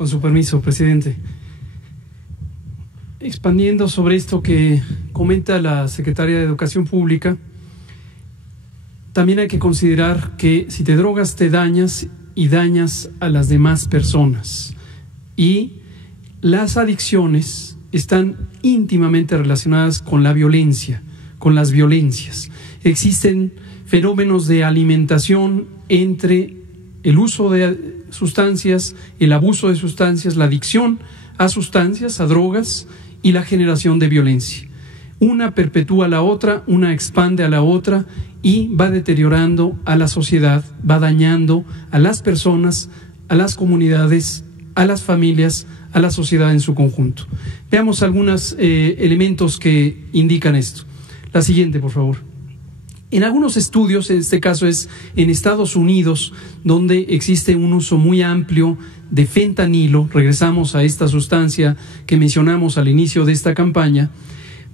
Con su permiso, presidente. Expandiendo sobre esto que comenta la secretaria de Educación Pública, también hay que considerar que si te drogas te dañas y dañas a las demás personas. Y las adicciones están íntimamente relacionadas con la violencia, con las violencias. Existen fenómenos de alimentación entre el uso de sustancias, el abuso de sustancias, la adicción a sustancias, a drogas y la generación de violencia. Una perpetúa a la otra, una expande a la otra y va deteriorando a la sociedad, va dañando a las personas, a las comunidades, a las familias, a la sociedad en su conjunto. Veamos algunos elementos que indican esto. La siguiente, por favor. En algunos estudios, en este caso es en Estados Unidos, donde existe un uso muy amplio de fentanilo, regresamos a esta sustancia que mencionamos al inicio de esta campaña,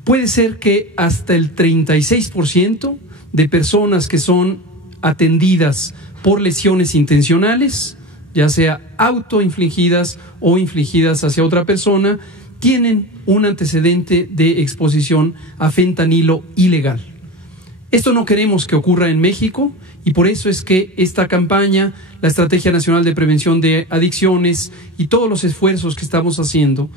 puede ser que hasta el 36% de personas que son atendidas por lesiones intencionales, ya sea autoinfligidas o infligidas hacia otra persona, tienen un antecedente de exposición a fentanilo ilegal. Esto no queremos que ocurra en México y por eso es que esta campaña, la Estrategia Nacional de Prevención de Adicciones y todos los esfuerzos que estamos haciendo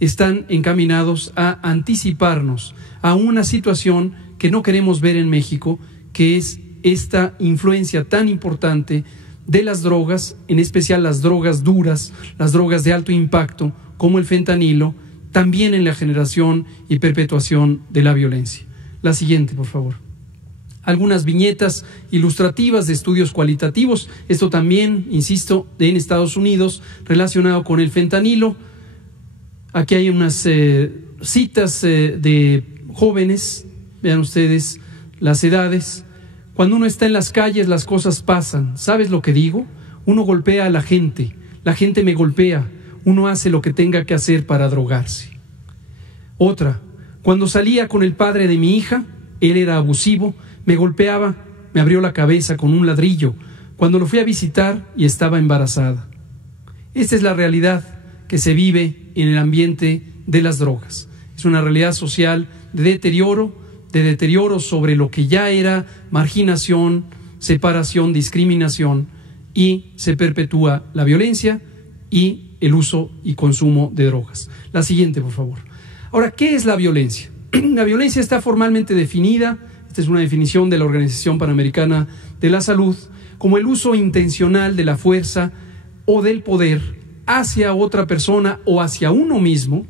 están encaminados a anticiparnos a una situación que no queremos ver en México, que es esta influencia tan importante de las drogas, en especial las drogas duras, las drogas de alto impacto, como el fentanilo, también en la generación y perpetuación de la violencia. La siguiente, por favor. Algunas viñetas ilustrativas de estudios cualitativos, esto también, insisto, en Estados Unidos, relacionado con el fentanilo. Aquí hay unas citas de jóvenes, vean ustedes las edades. Cuando uno está en las calles, las cosas pasan. ¿Sabes lo que digo? Uno golpea a la gente me golpea, uno hace lo que tenga que hacer para drogarse. Otra, cuando salía con el padre de mi hija, él era abusivo, me golpeaba, me abrió la cabeza con un ladrillo cuando lo fui a visitar y estaba embarazada. Esta es la realidad que se vive en el ambiente de las drogas. Es una realidad social de deterioro sobre lo que ya era marginación, separación, discriminación, y se perpetúa la violencia y el uso y consumo de drogas. La siguiente, por favor. Ahora, ¿qué es la violencia? La violencia está formalmente definida, esta es una definición de la Organización Panamericana de la Salud, como el uso intencional de la fuerza o del poder hacia otra persona o hacia uno mismo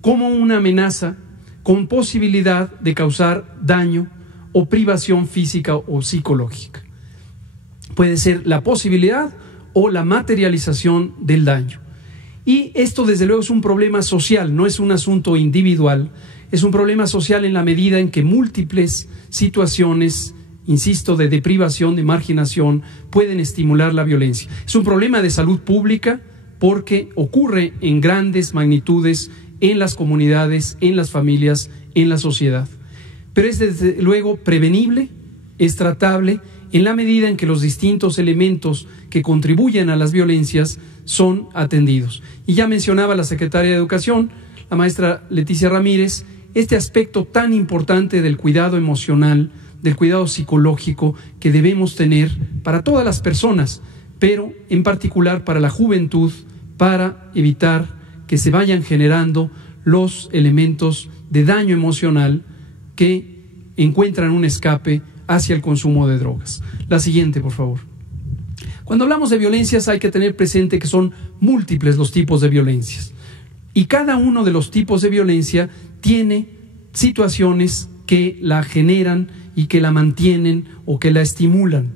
como una amenaza con posibilidad de causar daño o privación física o psicológica. Puede ser la posibilidad o la materialización del daño. Y esto, desde luego, es un problema social, no es un asunto individual, es un problema social en la medida en que múltiples situaciones, insisto, de deprivación, de marginación, pueden estimular la violencia. Es un problema de salud pública porque ocurre en grandes magnitudes en las comunidades, en las familias, en la sociedad. Pero es desde luego prevenible, es tratable, en la medida en que los distintos elementos que contribuyen a las violencias son atendidos. Y ya mencionaba la secretaria de Educación, la maestra Leticia Ramírez, este aspecto tan importante del cuidado emocional, del cuidado psicológico que debemos tener para todas las personas, pero en particular para la juventud, para evitar que se vayan generando los elementos de daño emocional que encuentran un escape hacia el consumo de drogas. La siguiente, por favor. Cuando hablamos de violencias hay que tener presente que son múltiples los tipos de violencias y cada uno de los tipos de violencia tiene situaciones que la generan y que la mantienen o que la estimulan.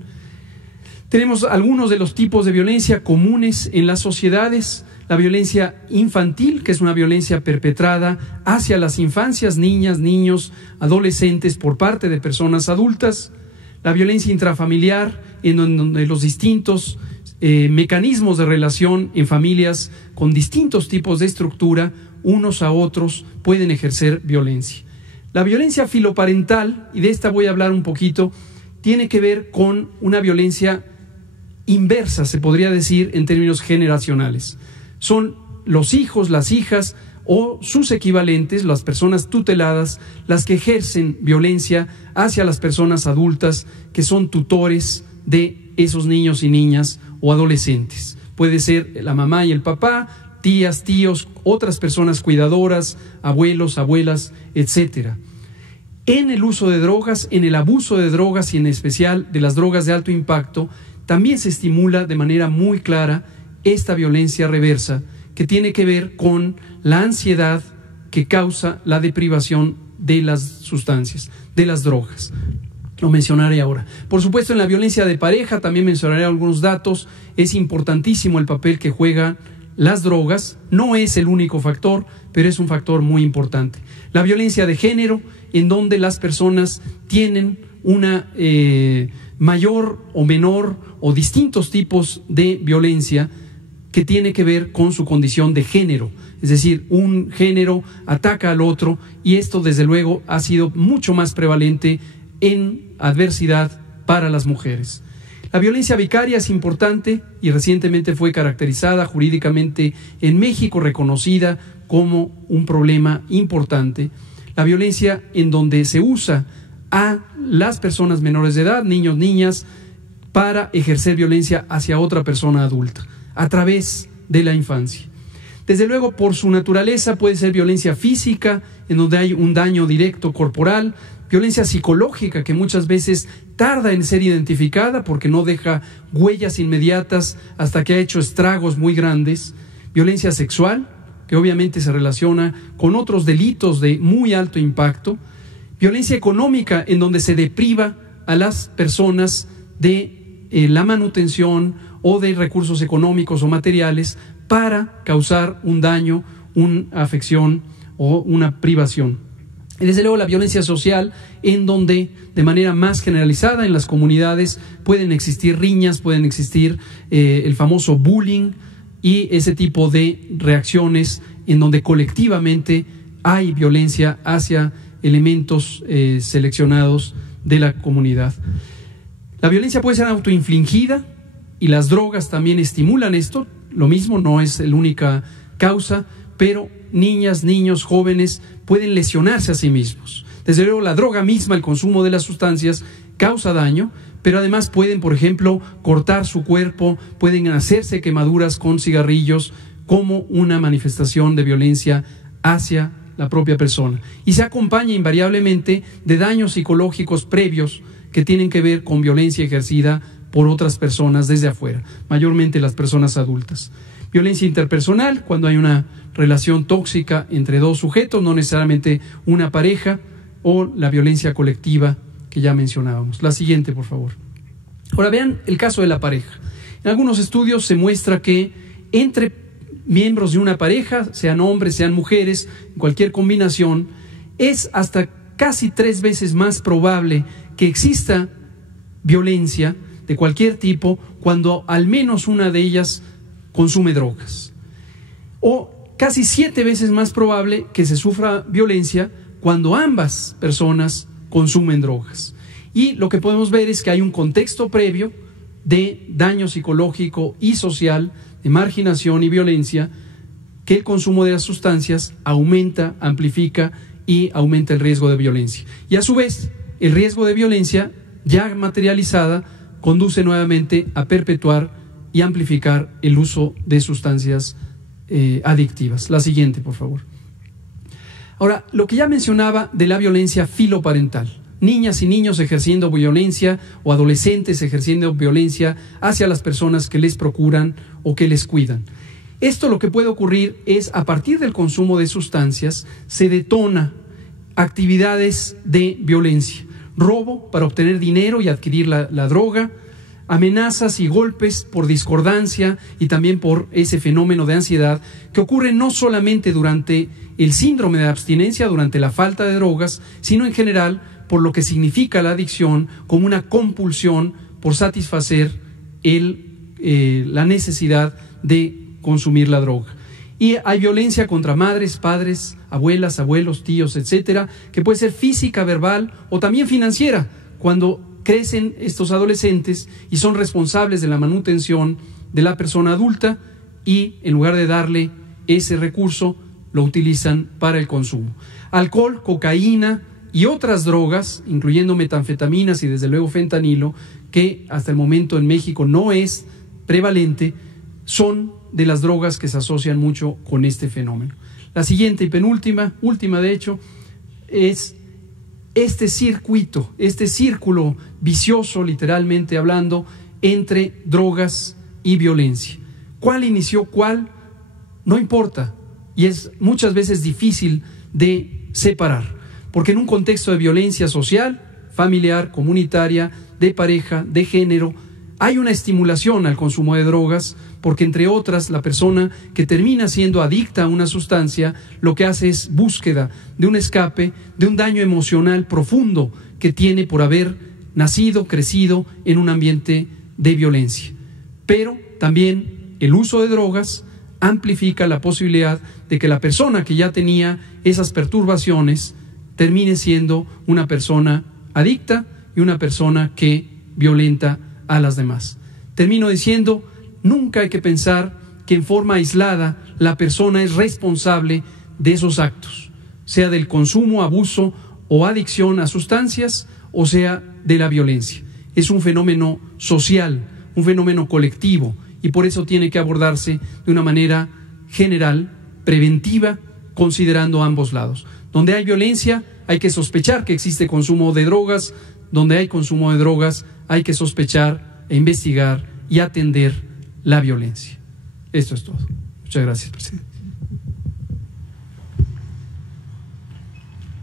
Tenemos algunos de los tipos de violencia comunes en las sociedades. La violencia infantil, que es una violencia perpetrada hacia las infancias, niñas, niños, adolescentes por parte de personas adultas. La violencia intrafamiliar, en donde los distintos mecanismos de relación en familias con distintos tipos de estructura, unos a otros, pueden ejercer violencia. La violencia filoparental, y de esta voy a hablar un poquito, tiene que ver con una violencia inversa, se podría decir en términos generacionales. son los hijos, las hijas o sus equivalentes, las personas tuteladas, las que ejercen violencia hacia las personas adultas que son tutores de esos niños y niñas o adolescentes. Puede ser la mamá y el papá, tías, tíos, otras personas cuidadoras, abuelos, abuelas, etcétera. En el uso de drogas, en el abuso de drogas y en especial de las drogas de alto impacto, también se estimula de manera muy clara esta violencia reversa que tiene que ver con la ansiedad que causa la deprivación de las sustancias, de las drogas. Lo mencionaré ahora. Por supuesto, en la violencia de pareja también mencionaré algunos datos. Es importantísimo el papel que juegan las drogas. No es el único factor, pero es un factor muy importante. La violencia de género, en donde las personas tienen una mayor o menor o distintos tipos de violencia que tiene que ver con su condición de género. Es decir, un género ataca al otro y esto desde luego ha sido mucho más prevalente en adversidad para las mujeres. La violencia vicaria es importante y recientemente fue caracterizada jurídicamente en México, reconocida como un problema importante. La violencia en donde se usa a las personas menores de edad, niños, niñas, para ejercer violencia hacia otra persona adulta, a través de la infancia. Desde luego, por su naturaleza puede ser violencia física, en donde hay un daño directo corporal, violencia psicológica, que muchas veces tarda en ser identificada porque no deja huellas inmediatas hasta que ha hecho estragos muy grandes, violencia sexual, que obviamente se relaciona con otros delitos de muy alto impacto, violencia económica, en donde se depriva a las personas de la manutención o de recursos económicos o materiales para causar un daño, una afección o una privación. Y desde luego la violencia social, en donde de manera más generalizada en las comunidades pueden existir riñas, pueden existir el famoso bullying y ese tipo de reacciones en donde colectivamente hay violencia hacia elementos seleccionados de la comunidad. La violencia puede ser autoinfligida y las drogas también estimulan esto. Lo mismo, no es la única causa, pero niñas, niños, jóvenes pueden lesionarse a sí mismos. Desde luego la droga misma, el consumo de las sustancias, causa daño, pero además pueden, por ejemplo, cortar su cuerpo, pueden hacerse quemaduras con cigarrillos como una manifestación de violencia hacia la propia persona. Y se acompaña invariablemente de daños psicológicos previos que tienen que ver con violencia ejercida por otras personas desde afuera, mayormente las personas adultas. Violencia interpersonal, cuando hay una relación tóxica entre dos sujetos, no necesariamente una pareja, o la violencia colectiva que ya mencionábamos. La siguiente, por favor. Ahora vean el caso de la pareja. En algunos estudios se muestra que entre miembros de una pareja, sean hombres, sean mujeres, en cualquier combinación, es hasta casi 3 veces más probable que exista violencia de cualquier tipo cuando al menos una de ellas consume drogas. O casi 7 veces más probable que se sufra violencia cuando ambas personas consumen drogas. Y lo que podemos ver es que hay un contexto previo de daño psicológico y social, de marginación y violencia, que el consumo de las sustancias aumenta, amplifica y aumenta el riesgo de violencia. Y a su vez, el riesgo de violencia ya materializada conduce nuevamente a perpetuar y amplificar el uso de sustancias adictivas. La siguiente, por favor. Ahora, lo que ya mencionaba de la violencia filoparental. Niñas y niños ejerciendo violencia o adolescentes ejerciendo violencia hacia las personas que les procuran o que les cuidan. Esto lo que puede ocurrir es, a partir del consumo de sustancias, se detona actividades de violencia. Robo para obtener dinero y adquirir la droga, amenazas y golpes por discordancia y también por ese fenómeno de ansiedad que ocurre no solamente durante el síndrome de abstinencia, durante la falta de drogas, sino en general por lo que significa la adicción como una compulsión por satisfacer la necesidad de consumir la droga. Y hay violencia contra madres, padres, abuelas, abuelos, tíos, etcétera, que puede ser física, verbal o también financiera, cuando crecen estos adolescentes y son responsables de la manutención de la persona adulta y en lugar de darle ese recurso, lo utilizan para el consumo. Alcohol, cocaína y otras drogas, incluyendo metanfetaminas y desde luego fentanilo, que hasta el momento en México no es prevalente, son de las drogas que se asocian mucho con este fenómeno. La siguiente y penúltima, última de hecho, es este circuito, este círculo vicioso, literalmente hablando, entre drogas y violencia. ¿Cuál inició cuál? No importa, y es muchas veces difícil de separar, porque en un contexto de violencia social, familiar, comunitaria, de pareja, de género, hay una estimulación al consumo de drogas, porque entre otras la persona que termina siendo adicta a una sustancia lo que hace es búsqueda de un escape, de un daño emocional profundo que tiene por haber nacido, crecido en un ambiente de violencia. Pero también el uso de drogas amplifica la posibilidad de que la persona que ya tenía esas perturbaciones termine siendo una persona adicta y una persona que violenta a las demás. Termino diciendo, nunca hay que pensar que en forma aislada la persona es responsable de esos actos, sea del consumo, abuso o adicción a sustancias, o sea de la violencia. Es un fenómeno social, un fenómeno colectivo, y por eso tiene que abordarse de una manera general, preventiva, considerando ambos lados. Donde hay violencia, hay que sospechar que existe consumo de drogas. Donde hay consumo de drogas, hay que sospechar e investigar y atender la violencia. Esto es todo. Muchas gracias, presidente.